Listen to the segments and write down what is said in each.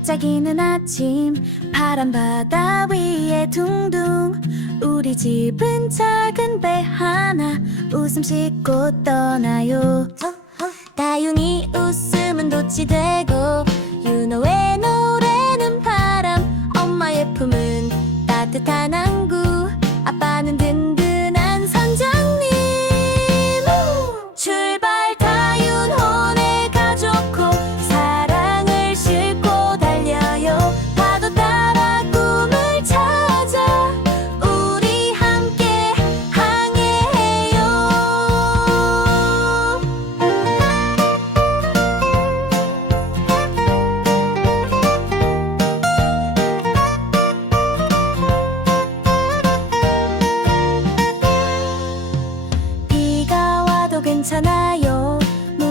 반짝이는 아침 파란 바다 위에 둥둥. 우리 집은 작은 배 하나 웃음 싣고 떠나요. 다윤이 웃음은 돛이 되고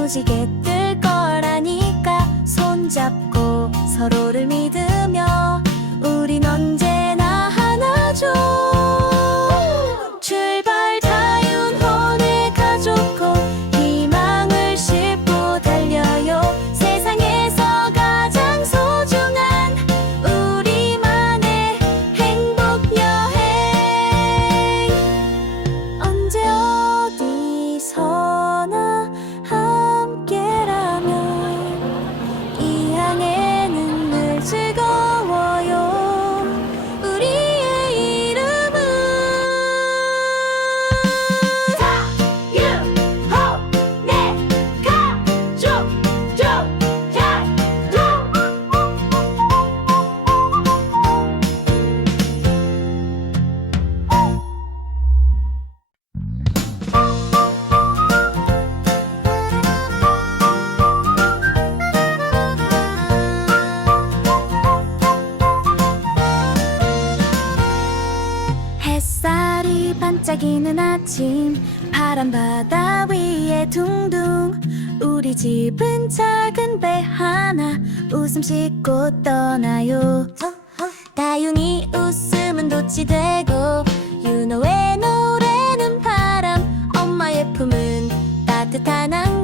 así que 반짝이는 아침 파란 바다 위에 둥둥. 우리 집은 작은 배 하나 웃음 싣고 떠나요. 다윤이 웃음은 돛이 되고 윤호의 노래는 바람. 엄마의 품은 따뜻한 안개